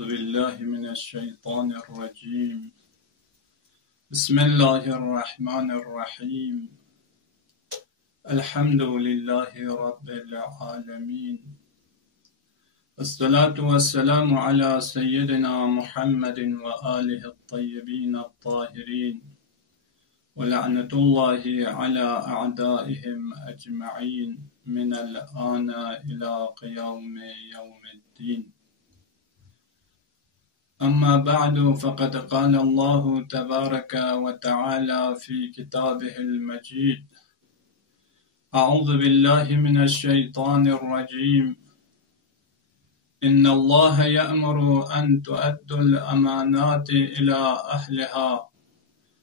أعوذ بالله من الشيطان الرجيم. بسم الله الرحمن الرحيم. الحمد لله رب العالمين، الصلاة والسلام على سيدنا محمد وآله الطيبين الطاهرين، ولعنة الله على أعدائهم أجمعين من الآن إلى قيام يوم الدين. أما بعد، فقد قال الله تبارك وتعالى في كتابه المجيد: أعوذ بالله من الشيطان الرجيم. إن الله يأمر أن تؤدوا الأمانات إلى أهلها.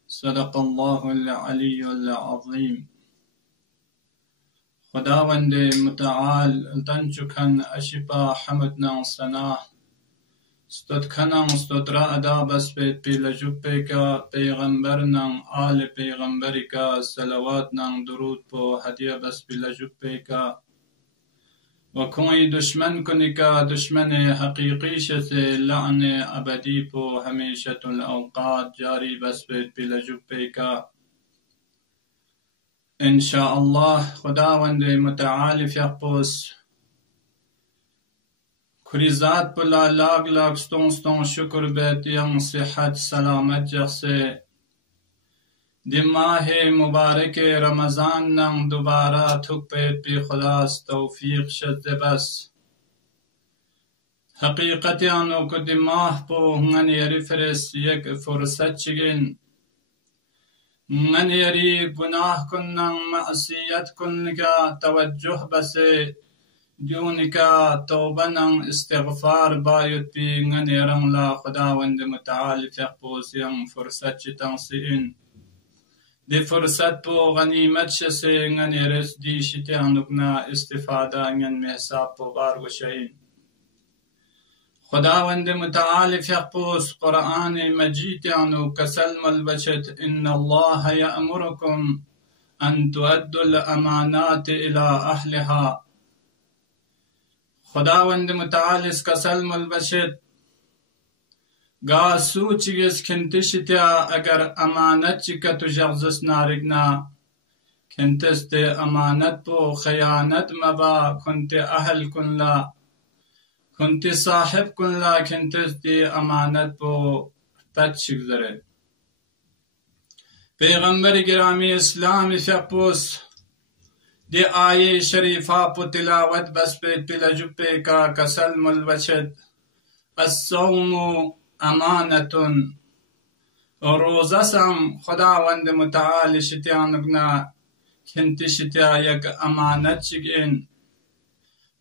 صدق الله العلي العظيم. خداوند متعال دنچکن اشپا حمدنا سناه ستدکنن ستدرا ادا بس پیل جبه کا پیغمبرنا آل پیغمبری کا صلواتنا درود پو هدیه بس پیل جبه کا و کوئی دشمن کنی کا دشمن حقیقی سے لعن ابدی پو ہمیشت الاوقات جاری بس پیل جبه کا انشاءالله. خداوند متعال فیقپوس کری ذات پلا لاغ لاغ ستون شکر بیتیان صحت سلامت جخسے دی ماہ مبارک رمضان نم دوبارہ تھک پیت پی خداس توفیق شد بس حقیقتیانو کو دی ماہ پو ہنگن یری فرس یک فرصت چگن من یری گناہ کنن معصیت کنگا توجہ بسے دیونکا توبنن استغفار باید پی من یرن لا خداوند متعال فیقپوسیم فرصت چتن سئن دی فرصت پو غنیمت شسے من یرس دی شتیانوکنا استفادہ من محساب پو بارگوشین. خداوند متعال فیقپوس قرآن مجید یانو کسلم البشت ان اللہ یأمرکم ان تؤدوا الامانات الى اہلها. خداوند متعال اس کسلم البشت گا سوچگس کنتشتیا اگر امانت چکا تو جغزس نارگنا کنتس تے امانت پو خیانت مبا کنت اہل کن لا کنت صاحب کن لا کنتس دی امانت پو تچک زرے. پیغمبر گرامی اسلام فیقپوس دی آیے شریفہ پو تلاوت بس پیت پلا جپے کا کسلم البشت الصوم امانتن. روزہ سم خداوند متعال شتیانگنا کنت شتیا یک امانت چگین.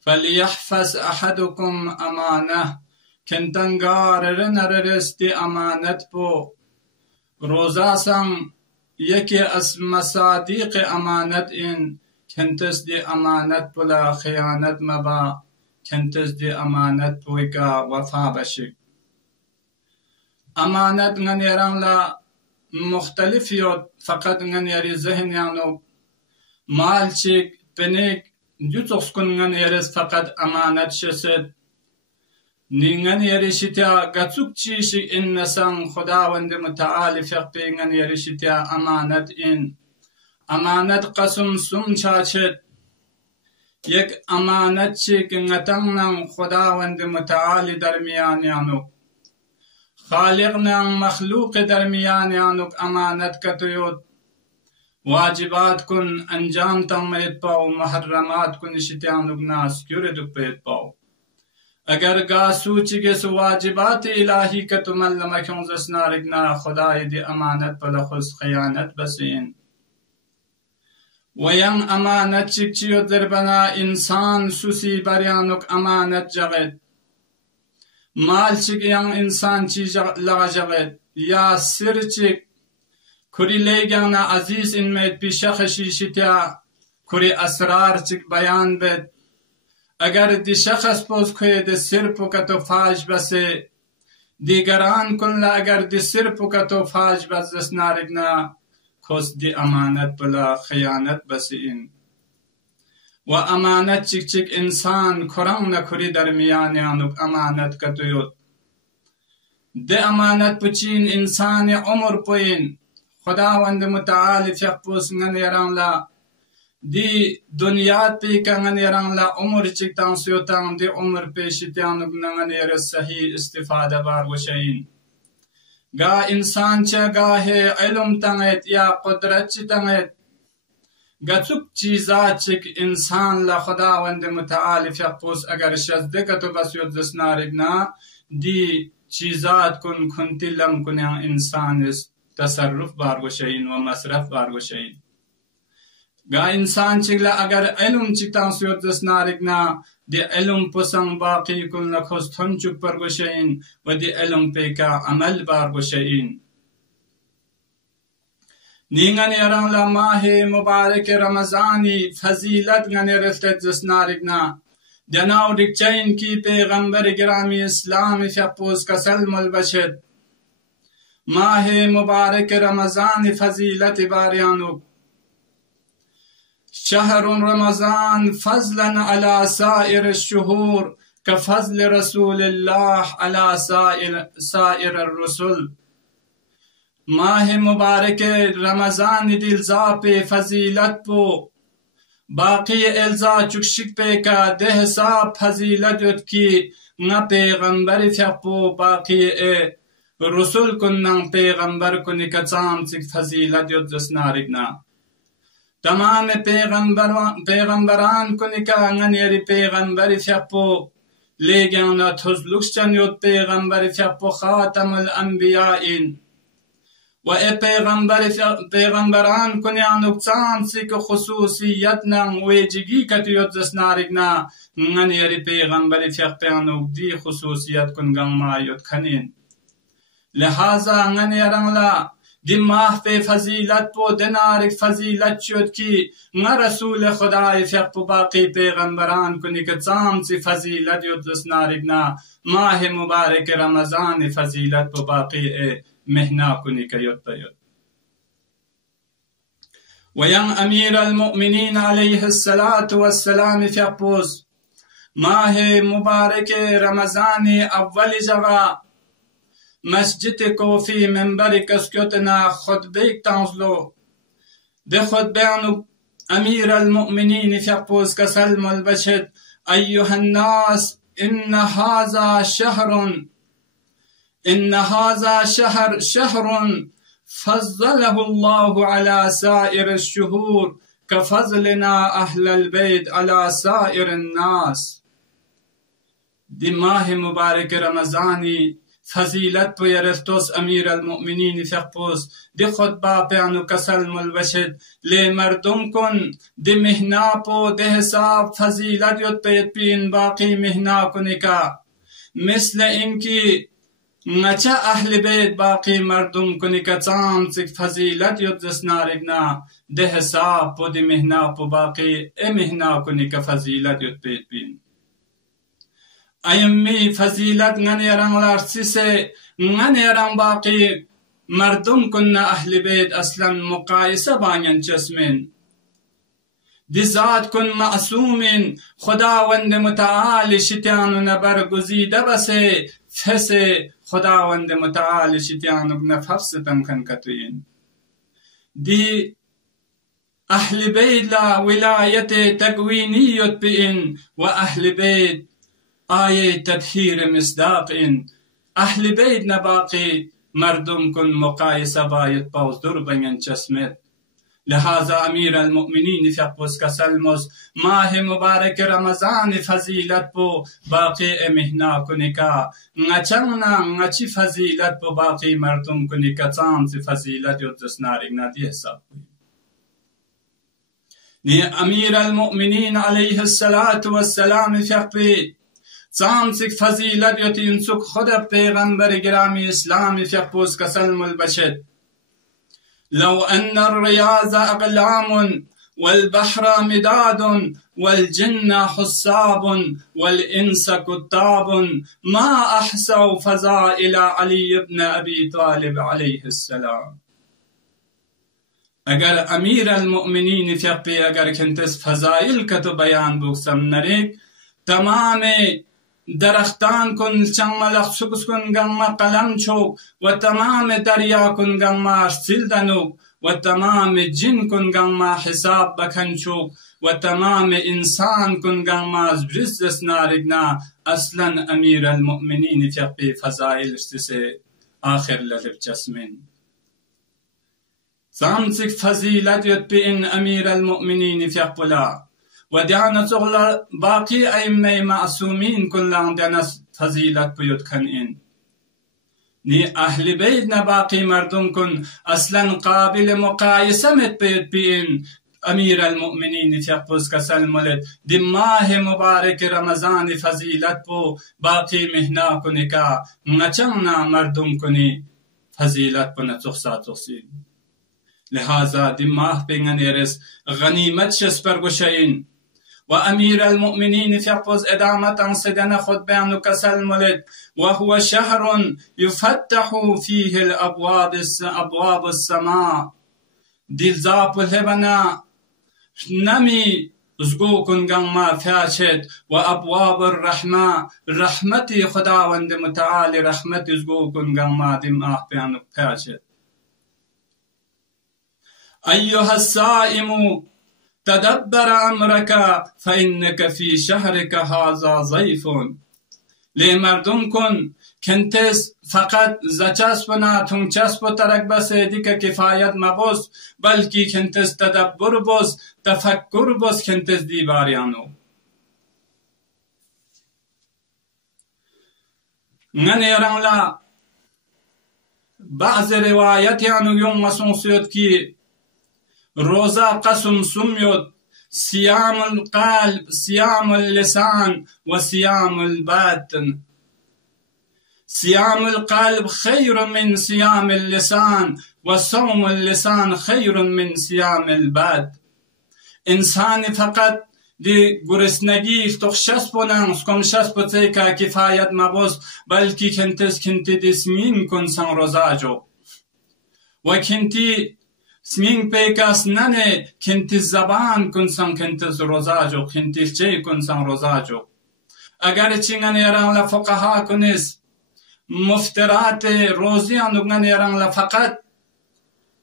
فلیحفظ احدکم امانہ کنتنگار رنررس دی امانت پو روزہ سم یکی اس مصادیق امانت ان کنتس دی امانت پلا خیانت مبا کنتس دی امانت پویکا وفا بشک. امانت غنیران لا مختلف یود فقط غنیری ذہن یانو مال چک پنیک جوتوس کن غنیرس فقط امانت شسد نی غنیری شتیا گچوک چیشک ان نسان خداوند متعال فقپی غنیری شتیا امانت ان امانت قسم سم چاچت یک امانت چک غتنن خداوند متعال درمیان یانو خالقنا مخلوق درمیان یانوک امانت کتیود واجبات کن انجام تمید پاو محرمات کن شتیانوک ناس کردک پید پاو. اگر گا سوچگس واجبات الہی کتو ملمکن زسنارگنا خدای دی امانت پلخص خیانت بسین. وین امانت چک چیو دربنا انسان سوسی بریانوک امانت جغد مال چک ین انسان چی لغا جغد یا سر چک کری لیگانا عزیز ان مید پیشخ شیشتیا کری اسرار چک بیان بید. اگر دی شخص پوز کوئی دی سر پوکتو فاج بسے دیگران کن لا اگر دی سر پوکتو فاج بس دسنارگنا کس دی امانت بلا خیانت بسی ان. و امانت چک چک انسان کرم نکری درمیان یانوک امانت کتویود ده امانت بچین انسان عمر پوین خداوند متعال فيقبوس نن يران لا دي دنيات بي كان يران لا عمر چكتان سيوتان دي عمر بيشتان نن ير صحيح استفاده بار وشين غا انسان چگا ہے علم تنگت یا قدرت تنگت گچک چیزات چک انسان لا خداوند متعال فيقبوس اگر شزدکتو بسیوت دسنارگنا دي چیزات کن کنتلم کن انسان تصرف بارگوشین و مصرف بارگوشین گا انسان چگلا اگر علم چکتان سیوت دسنارگنا دی علم پسنگ باقی کن لخستن چپ پرگوشین و دی علم پیکا عمل بارگوشین نیغن یران لماہ مبارک رمضانی فضیلت گن رفتت دسنارگنا جناو دکچین کی پیغمبر گرامی اسلام فیقبوس کا سلم البشد ماہ مبارک رمضان فضیلت باریانو شهر رمضان فضلا على سائر الشهور كفضل رسول الله على سائر الرسل ماہ مبارک رمضان دلزا پہ فضیلت پو باقی الزا چکشک پہ کا دہ حساب فضیلت کی نہ پیغمبر فیقو باقی رسول کنن پیغمبر کنی کچام چک فضیلت دسنارگنا تمام پیغمبران کنی کا انگنیری پیغمبر فیقو لیگانا تزلکشن یود پیغمبر فیقو خاتم الانبیائین و پیغمبران کنیا نقصان سیک خصوصیتنا ویجگی کتیوت دسنارگنا نگنیری پیغمبر فیقیانو دی خصوصیت کنگم مایوت کنین لہذا نگنیرن لا دی ماہ پہ فضیلت پو دنارک فضیلت چود کی نہ رسول خدای فیق باقی پیغمبران کنی کچام سی فضیلت یود دسنارگنا ماہ مبارک رمضان فضیلت پو باقی مهنا كوني كيوت وين أمير المؤمنين عليه الصلاة والسلام في أبوز ماه مبارك رمضان أول جغا مسجد کو في منبر كسكتنا خطبه تنزلو ده خطبه أمير المؤمنين في أبوز كسلم البشد أيها الناس إن هذا شهر فضله الله على سائر الشهور كفضلنا أهل البيت على سائر الناس دي ماه مبارك رمضاني فضیلت پو یرفتوس امیر المؤمنین فقپوس دی خطبہ پیانو کسلم البشد لے مردم کن دی مہنا پو دی حساب فضیلت یت پیت پین باقی مہنا کنکا مثل انکی نچا اہل بیت باقی مردم کنکا چام چک فضیلت یت دسنارگنا دی حساب پو دی مہنا پو باقی مہنا کنکا فضیلت یت پیت پین ایمی فضیلت ننیران لارسیسے ننیران باقی مردم کن اہل بیت اصلا مقایسہ بانین چسمین دی ذات کن معصومین خداوند متعال شتیانو نبر گزیده بسے فسے خداوند متعال شتیانو نففستن کن کتوین دی اہل بیت لا ولایت تقوینیت بین و اہل بیت آية تطهير مصداق أهل بيت نباقي مردم كن مقايسة بايت باوز دربين چسمت لهذا أمير المؤمنين فقبس كسلمس ماه مبارك رمضان فضيلت بو باقي مهنا كنكا نچنا نچي فضيلت بو باقي مردم كنكا تام سي فضيلت يدسنارنا دي حساب ني أمير المؤمنين عليه الصلاة والسلام فقبي سامسك فضيلت يتنسك خدا پیغمبر گرامی اسلام فيقبوس كسلم البشد لو أن الرياض أقلام والبحر مداد والجن حصاب والإنس كتاب ما أحسوا فضائل علي بن أبي طالب عليه السلام اگر أمير المؤمنين فيقبي اگر كنتس فضائل كتو بيان بوكسم نريك تمام درختان کن چملخ سکس کن گما قلم چوک و تمام دریا کن گما سیل دنوک و تمام جن کن گما حساب بکن چوک و تمام انسان کن گما برزدس نارگنا اصلا امیر المؤمنین فقی فضائل اشتسه آخر لذب جسمين سامسك فضيلت يتبئن أمير المؤمنين في أقبلا ودعنا تغلى باقي أئمة معصومين كلهم دعنا فضيلت بيوت كنئن ني أهل بيتنا باقي مردم كن أصلا قابل مقايسة متبئت بئن أمير المؤمنين في أقبس كسل ملد دماه مبارك رمضان فضيلت بو باقي مهنا كنكا نچمنا مردم كني فضيلت بنا تخصا تخصين لهذا دماه بين يرس غنيمت شسبر گشين وأمير المؤمنين في أقبس إدامة سدنا خد بيانو كسل ملد وهو شهر يفتح فيه أبواب السماء دل زاب الهبنا نمي زگو کنگم ما فاشد و ابواب الرحمة رحمتي خداوند متعال رحمتي زگو کنگم ما دماغ بيانو فاشد أيها الصائم تدبر أمرك فإنك في شهرك هذا ضيف لمردم کن کنتس فقط زچسب نه تون چسب ترک بس دیگه کفایت مبوس بلکی کنتس تدبر بوس تفکر بوس کنتس دیواریانو ننیران لا بعض روایتیانو یوم مسونسیت کی روزا قسم سمیت صيام القلب صيام اللسان وصيام الباطن صيام القلب خير من صيام اللسان وصوم اللسان خير من صيام الباطن انسان فقط دی گرسنگی تخشش بودن سکم شش بوده که کفایت مبوس بلکی کنتس کنتی دسمین کن سن روزاجو و کنتی سمين بيكاس ناني كنت الزبان كن سان كنت روزاجو كنت الشيء كن سان روزاجو اگر چنگن يران لفقها كنس مفترات روزيان نغن يران لفقط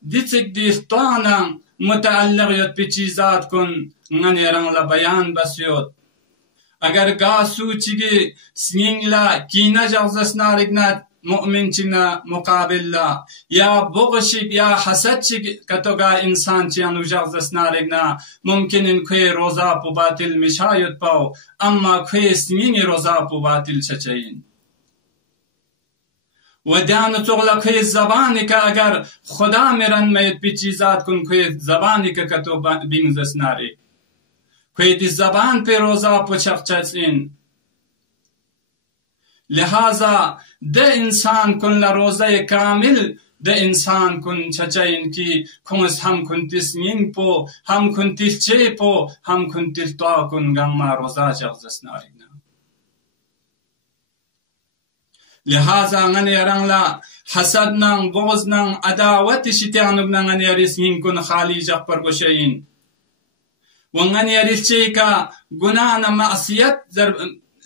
ديتك ديستانا متعلق يد بچيزات كن نغن يران لبيان بسيوت اگر غاسو چيگي سمين لا كينا جغزس نارگنات مؤمن چنا مقابل لا یا بغشی یا حسد چی کتوگا انسان چیانو جغزس نارگنا ممکن ان کوئی روزا پو باطل مشاید پاو اما کوئی سمین روزا پو باطل چچین و دیانو تغلا کوئی زبانی که اگر خدا میرن مید پی چیزات کن کوئی زبانی که کتو بینگزس ناری کوئی دی زبان پی روزا پو چچین لہذا ده انسان کن لروزه کامل ده انسان کن چچین کی کنس هم کنتیس مین پو هم کنتیس چه پو هم کنتیس تو کن گما روزا جغزس نارگنا لہذا غن یران لا حسد نان بغض نان عداوت شتیانو غن یریس مین کن خالی جغ پر گشین وغن یریس چه کا گناه معصیت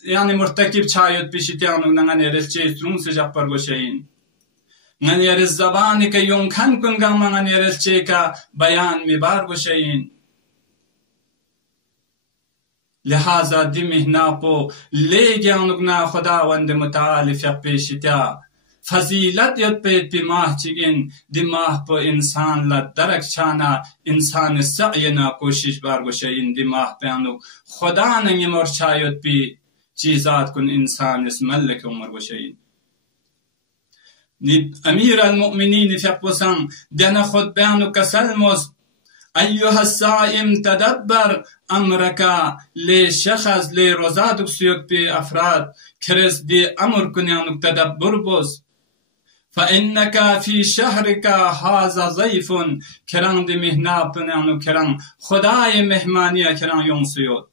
يعني مرتكب شايد بشتيانو نغن يرسچي سرون سجاق پرگوشين نغن يرس زبان که يمكن كن غم نغن يرسچي کا بيان مبار گوشين لہذا دي مهنا پو لے گیانو خداوند متعال فق بشتیا فضیلت یت پیت پی ماہ چگن دی ماہ پو انسان لا درک چانا انسان سعینا کوشش بار گوشين دی ماہ پیانو خدا ننگی مرچایت پی چیزات کن انسان اس ملک عمر وشین امیر المؤمنین فقبسان دنا خود بیانو کسلموس ایوها السائم تدبر امرکا لی شخص لی روزادک سیوک پی افراد کرس دی امر کنیانو تدبر بوس فإنك في شهرك هذا ضيف کران دی مهنا پنیانو کران خدای مهمانیه کران یونسیوت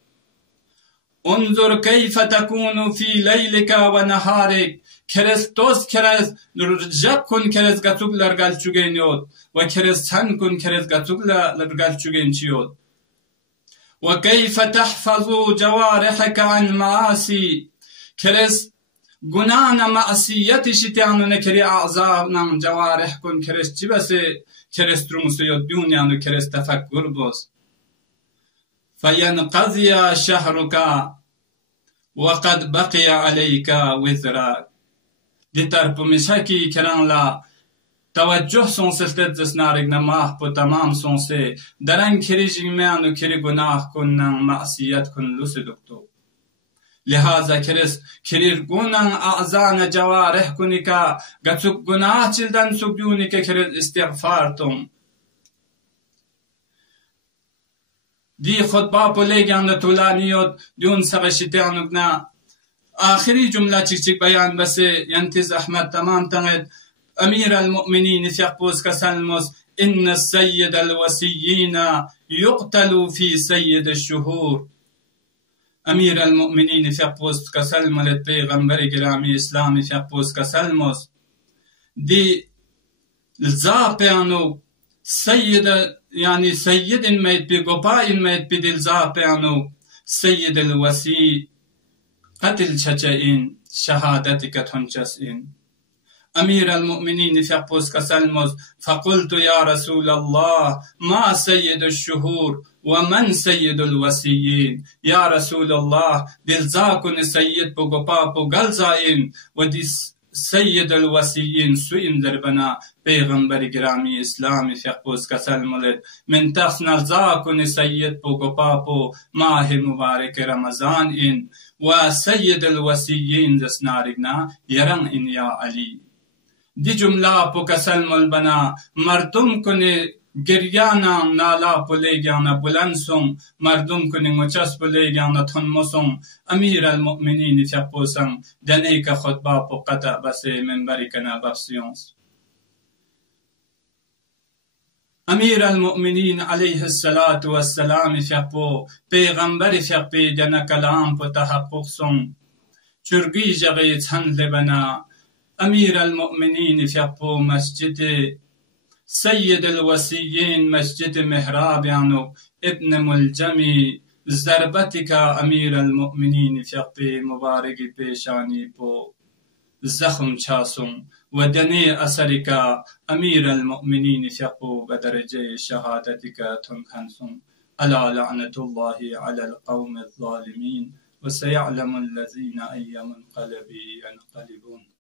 انظر كيف تكون في ليلك ونهارك كريستوس كريس رجب كن كريس غتوك لرغال چوگينيوت وكريس سن كن كريس غتوك لرغال چوگينچيوت وكيف تحفظ جوارحك عن معاصي كرس گناهنا معصيتي شتيانو نكري أعضاءنا جوارح كن كرس جبس كرس ترمسو الدنيا نو كرس تفكر بوس فينقضي شهرك وقد بقي عليك وزرك دي تربو مشاكي كران لا توجه سون سلتت سنارك نماح بو تمام سون سي درن كري جمعانو كري گناه كنن معصيت كن لسي دكتو لهذا كرس كرير گونن اعزان جوارح كنكا گچوك گناه چلدن سبيونك كرس استغفارتم دي خطبه بوليگان طولانيوت دون سغشتيانوگنا آخري جملة چك بيان بس ينتز أحمد تمام تنغد أمير المؤمنين فيقبوس كسلموس إن السيد الوسيين يقتل في سيد الشهور أمير المؤمنين فيقبوس كسلمة پیغمبر گرامی اسلامي فيقبوس كسلموس دي الزاقيانو سيد يعني سيد ميت بقباء ميت بدل زاقيانو سيد الوسي قتل شجائين شهادتك تنجسين أمير المؤمنين فيقبوس كسلموس فقلت يا رسول الله ما سيد الشهور ومن سيد الوسيين يا رسول الله دلزاكن سيد بقبا بقلزائن ودي سيد الوسيين سوئن دربنا پیغمبر گرامی اسلامي فيقبوس كسلمولد من تخصنا الزاكن سيد بقبا ماه مبارك رمضان إن وسيد الوسيين دسنارقنا يرن إن يا علي دي جملة پو كسلمول بنا مردم کنه گریانا نالا پولیگانا بلنسون مردم کنه مچس پولیگانا تنمسون امیر المؤمنین فيقبوسن دنيك خطبه پو قطع بس منبری کنا بفسيونس امیر المؤمنین عليه الصلاة والسلام فيقبو پیغمبر فيقبي دنا كلام پو تحقق سون چرگی جغيت هند لبنا أمير المؤمنين فيقبو مسجد سيد الوسيين مسجد محراب يعني ابن ملجمي زربتك أمير المؤمنين فيقبي مبارك بيشاني بو زخم چاسم ودني أسرك أمير المؤمنين فيقبو بدرجة شهادتك تنخنسم ألا لعنة الله على القوم الظالمين وسيعلم الذين أي منقلب ينقلبون